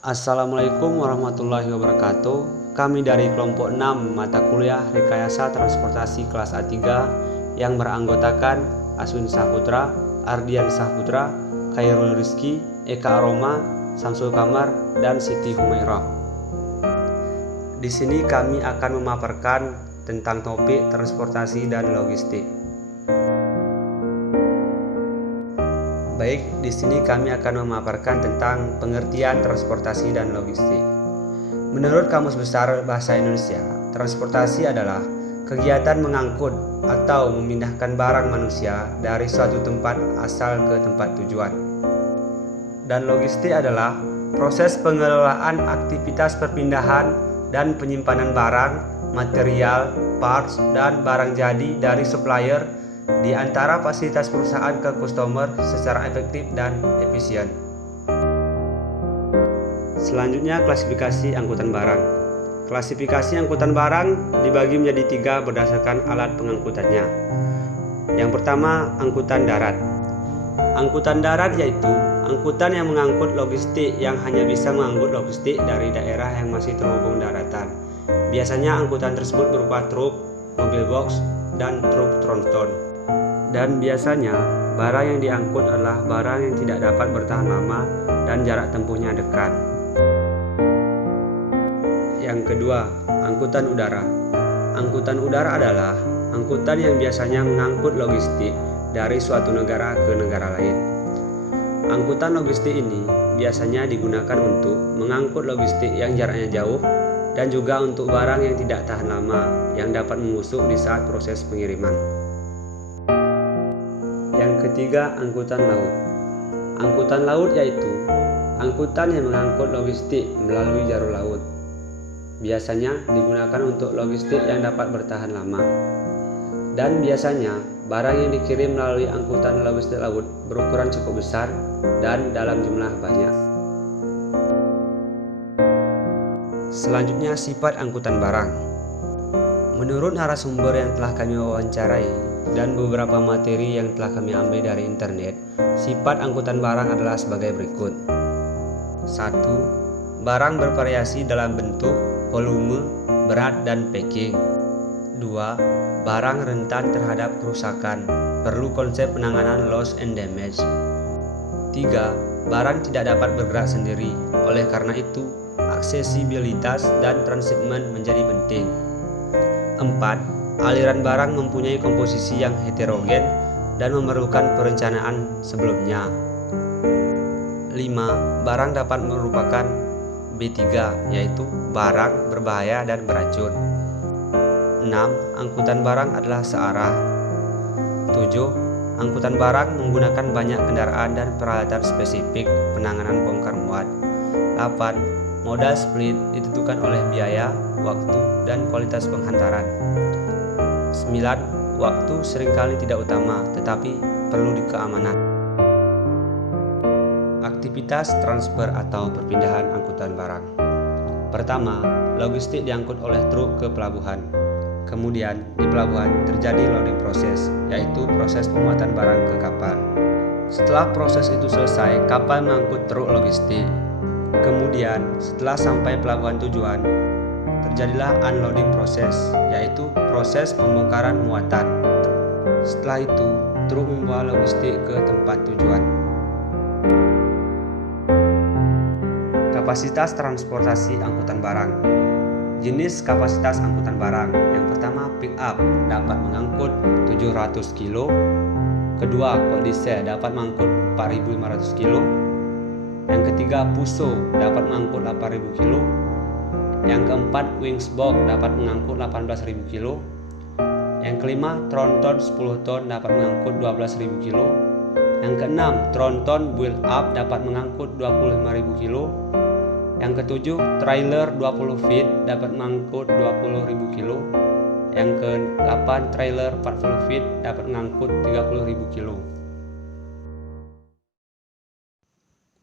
Assalamualaikum warahmatullahi wabarakatuh. Kami dari kelompok 6 mata kuliah Rekayasa Transportasi kelas A3 yang beranggotakan Aswin Saputra, Ardian Saputra, Khairul Rizki, Eka Aroma, Samsul Kamar, dan Siti Humairah. Di sini kami akan memaparkan tentang topik transportasi dan logistik. Baik, di sini kami akan memaparkan tentang pengertian transportasi dan logistik. Menurut Kamus Besar Bahasa Indonesia, transportasi adalah kegiatan mengangkut atau memindahkan barang manusia dari suatu tempat asal ke tempat tujuan. Dan logistik adalah proses pengelolaan aktivitas perpindahan dan penyimpanan barang, material, parts, dan barang jadi dari supplier di antara fasilitas perusahaan ke customer secara efektif dan efisien. Selanjutnya, klasifikasi angkutan barang. Klasifikasi angkutan barang dibagi menjadi 3 berdasarkan alat pengangkutannya. Yang pertama, angkutan darat. Angkutan darat yaitu angkutan yang mengangkut logistik yang hanya bisa mengangkut logistik dari daerah yang masih terhubung daratan. Biasanya angkutan tersebut berupa truk, mobil box, dan truk tronton. Dan biasanya barang yang diangkut adalah barang yang tidak dapat bertahan lama dan jarak tempuhnya dekat. Yang kedua, angkutan udara. Angkutan udara adalah angkutan yang biasanya mengangkut logistik dari suatu negara ke negara lain. Angkutan logistik ini biasanya digunakan untuk mengangkut logistik yang jaraknya jauh dan juga untuk barang yang tidak tahan lama yang dapat membusuk di saat proses pengiriman. Yang ketiga, angkutan laut. Angkutan laut yaitu angkutan yang mengangkut logistik melalui jalur laut. Biasanya digunakan untuk logistik yang dapat bertahan lama. Dan biasanya barang yang dikirim melalui angkutan logistik laut berukuran cukup besar dan dalam jumlah banyak. Selanjutnya, sifat angkutan barang. Menurut narasumber yang telah kami wawancarai dan beberapa materi yang telah kami ambil dari internet, sifat angkutan barang adalah sebagai berikut. 1. Barang bervariasi dalam bentuk, volume, berat, dan packing. 2. Barang rentan terhadap kerusakan, perlu konsep penanganan loss and damage. 3. Barang tidak dapat bergerak sendiri, oleh karena itu aksesibilitas dan transshipment menjadi penting. 4. Aliran barang mempunyai komposisi yang heterogen dan memerlukan perencanaan sebelumnya. 5. Barang dapat merupakan B3, yaitu barang berbahaya dan beracun. 6. Angkutan barang adalah searah. 7. Angkutan barang menggunakan banyak kendaraan dan peralatan spesifik penanganan bongkar muat. 8. Modal split ditentukan oleh biaya, waktu, dan kualitas penghantaran. 9. Waktu seringkali tidak utama, tetapi perlu keamanan. Aktivitas transfer atau perpindahan angkutan barang. Pertama, logistik diangkut oleh truk ke pelabuhan. Kemudian, di pelabuhan terjadi loading proses, yaitu proses pemuatan barang ke kapal. Setelah proses itu selesai, kapal mengangkut truk logistik. Kemudian, setelah sampai pelabuhan tujuan, terjadilah unloading proses, yaitu proses pembongkaran muatan. Setelah itu, truk membawa logistik ke tempat tujuan. Kapasitas transportasi angkutan barang. Jenis kapasitas angkutan barang. Yang pertama, pick up dapat mengangkut 700 kg. Kedua, Koldisel dapat mengangkut 4.500 kg. Yang ketiga, Puso dapat mengangkut 8.000 kg. Yang keempat, Wingsbox dapat mengangkut 18.000 kg. Yang kelima, Tronton 10 ton dapat mengangkut 12.000 kg. Yang keenam, Tronton Build Up dapat mengangkut 25.000 kg. Yang ketujuh, Trailer 20 feet dapat mengangkut 20.000 kg. Yang ke-8, Trailer 40 feet dapat mengangkut 30.000 kg.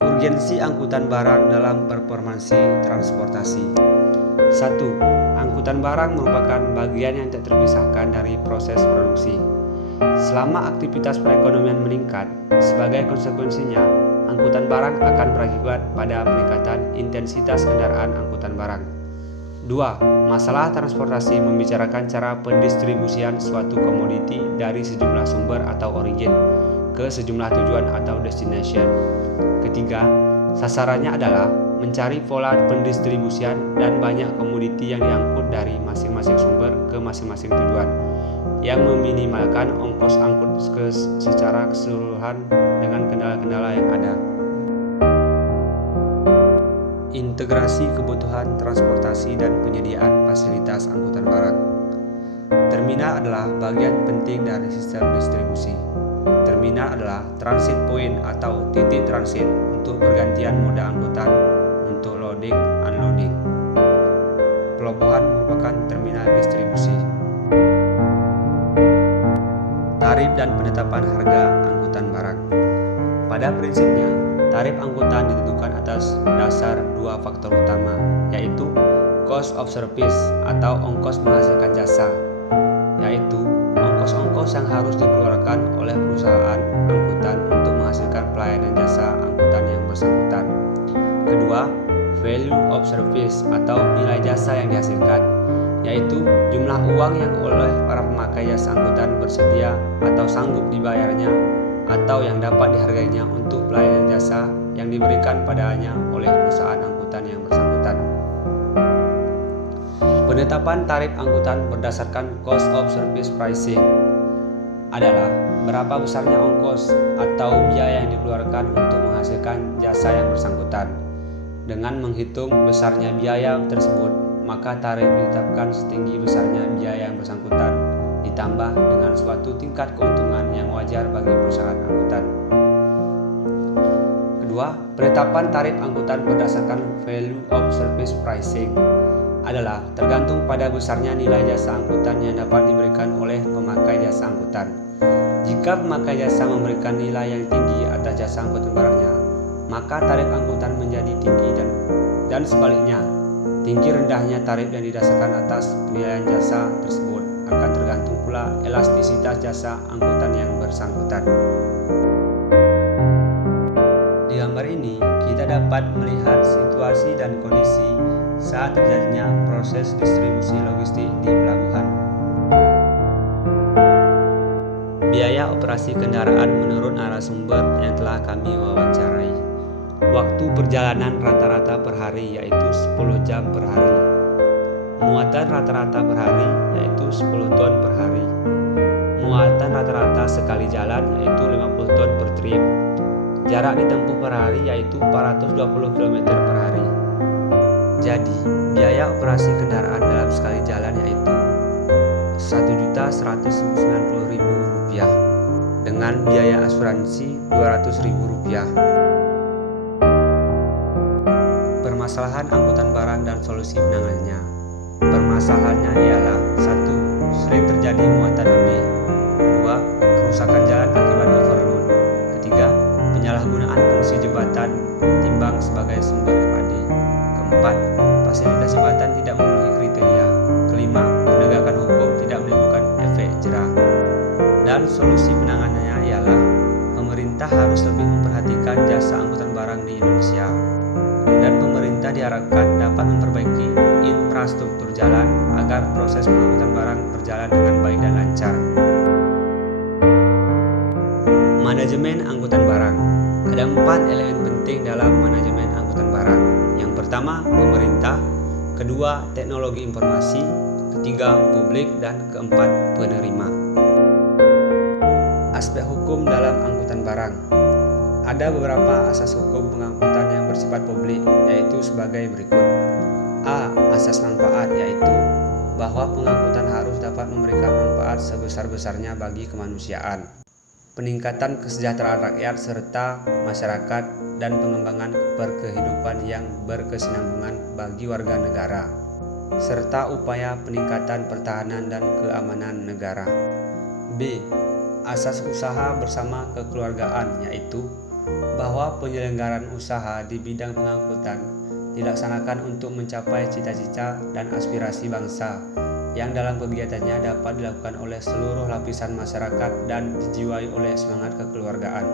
Urgensi angkutan barang dalam performansi transportasi. 1. Angkutan barang merupakan bagian yang tak terpisahkan dari proses produksi. Selama aktivitas perekonomian meningkat, sebagai konsekuensinya, angkutan barang akan berakibat pada peningkatan intensitas kendaraan angkutan barang. 2. Masalah transportasi membicarakan cara pendistribusian suatu komoditi dari sejumlah sumber atau origin ke sejumlah tujuan atau destination. Ketiga, sasarannya adalah mencari pola pendistribusian dan banyak komoditi yang diangkut dari masing-masing sumber ke masing-masing tujuan, yang meminimalkan ongkos angkut secara keseluruhan dengan kendala-kendala yang ada. Integrasi kebutuhan transportasi dan penyediaan fasilitas angkutan barang. Terminal adalah bagian penting dari sistem distribusi. Terminal adalah transit point atau titik transit untuk pergantian moda angkutan untuk loading, unloading. Pelabuhan merupakan terminal distribusi. Tarif dan penetapan harga angkutan barang. Pada prinsipnya, tarif angkutan ditentukan atas dasar dua faktor utama, yaitu cost of service atau ongkos menghasilkan jasa, yaitu ongkos-ongkos yang harus dikeluarkan oleh perusahaan angkutan untuk menghasilkan pelayanan jasa angkutan yang bersangkutan. Kedua, value of service atau nilai jasa yang dihasilkan, yaitu jumlah uang yang oleh para pemakai jasa angkutan bersedia atau sanggup dibayarnya atau yang dapat dihargainya untuk pelayanan jasa yang diberikan padanya oleh perusahaan angkutan yang bersangkutan. Penetapan tarif angkutan berdasarkan cost of service pricing adalah berapa besarnya ongkos atau biaya yang dikeluarkan untuk menghasilkan jasa yang bersangkutan. Dengan menghitung besarnya biaya tersebut, maka tarif ditetapkan setinggi besarnya biaya yang bersangkutan ditambah dengan suatu tingkat keuntungan yang wajar bagi perusahaan angkutan. Kedua, penetapan tarif angkutan berdasarkan value of service pricing adalah tergantung pada besarnya nilai jasa angkutan yang dapat diberikan oleh pemakai jasa angkutan. Jika pemakai jasa memberikan nilai yang tinggi atas jasa angkutan barangnya, maka tarif angkutan menjadi tinggi dan sebaliknya. Tinggi rendahnya tarif yang didasarkan atas penilaian jasa tersebut akan tergantung pula elastisitas jasa angkutan yang bersangkutan. Di gambar ini, kita dapat melihat situasi dan kondisi saat terjadinya proses distribusi logistik di pelabuhan. Biaya operasi kendaraan menurut narasumber yang telah kami wawancarai. Waktu perjalanan rata-rata per hari yaitu 10 jam per hari. Muatan rata-rata per hari yaitu 10 ton per hari. Muatan rata-rata sekali jalan yaitu 50 ton per trip. Jarak ditempuh per hari yaitu 420 km per hari. Jadi, biaya operasi kendaraan dalam sekali jalan yaitu Rp1.190.000 dengan biaya asuransi Rp200.000. Permasalahan angkutan barang dan solusi penanganannya. Permasalahannya ialah 1. Sering terjadi muatan lebih. 2. Kerusakan jalan akibat overload. 3. Penyalahgunaan fungsi jembatan timbang sebagai sumber FAD. 4. Fasilitas jembatan tidak memenuhi kriteria. 5. Penegakan hukum tidak menimbulkan efek jerah. Dan solusi penanganannya ialah pemerintah harus lebih memperhatikan jasa angkutan barang di Indonesia. Dan pemerintah diharapkan dapat memperbaiki infrastruktur jalan agar proses pengangkutan barang berjalan dengan baik dan lancar. Manajemen angkutan barang. Ada 4 elemen penting dalam manajemen angkutan barang. Yang pertama, pemerintah. Kedua, teknologi informasi. Ketiga, publik. Dan keempat, penerima. Aspek hukum dalam angkutan barang. Ada beberapa asas hukum pengangkutan yang bersifat publik, yaitu sebagai berikut. A. Asas manfaat, yaitu bahwa pengangkutan harus dapat memberikan manfaat sebesar-besarnya bagi kemanusiaan, peningkatan kesejahteraan rakyat serta masyarakat, dan pengembangan berkehidupan yang berkesinambungan bagi warga negara, serta upaya peningkatan pertahanan dan keamanan negara. B. Asas usaha bersama kekeluargaan, yaitu bahwa penyelenggaraan usaha di bidang pengangkutan dilaksanakan untuk mencapai cita-cita dan aspirasi bangsa yang dalam kegiatannya dapat dilakukan oleh seluruh lapisan masyarakat dan dijiwai oleh semangat kekeluargaan.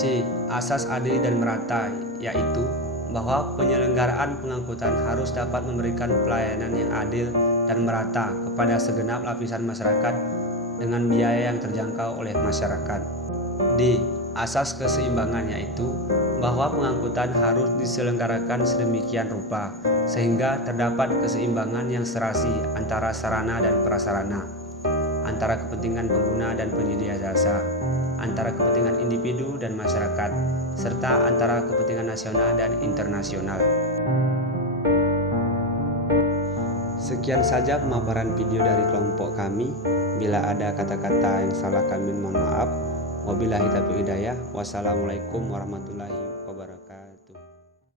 C. Asas adil dan merata, yaitu bahwa penyelenggaraan pengangkutan harus dapat memberikan pelayanan yang adil dan merata kepada segenap lapisan masyarakat dengan biaya yang terjangkau oleh masyarakat. D. Asas keseimbangan, yaitu bahwa pengangkutan harus diselenggarakan sedemikian rupa sehingga terdapat keseimbangan yang serasi antara sarana dan prasarana, antara kepentingan pengguna dan penyedia jasa, antara kepentingan individu dan masyarakat, serta antara kepentingan nasional dan internasional. Sekian saja pemaparan video dari kelompok kami. Bila ada kata-kata yang salah kami mohon maaf. Wabillahi taufiq hidayah. Wassalamualaikum warahmatullahi wabarakatuh.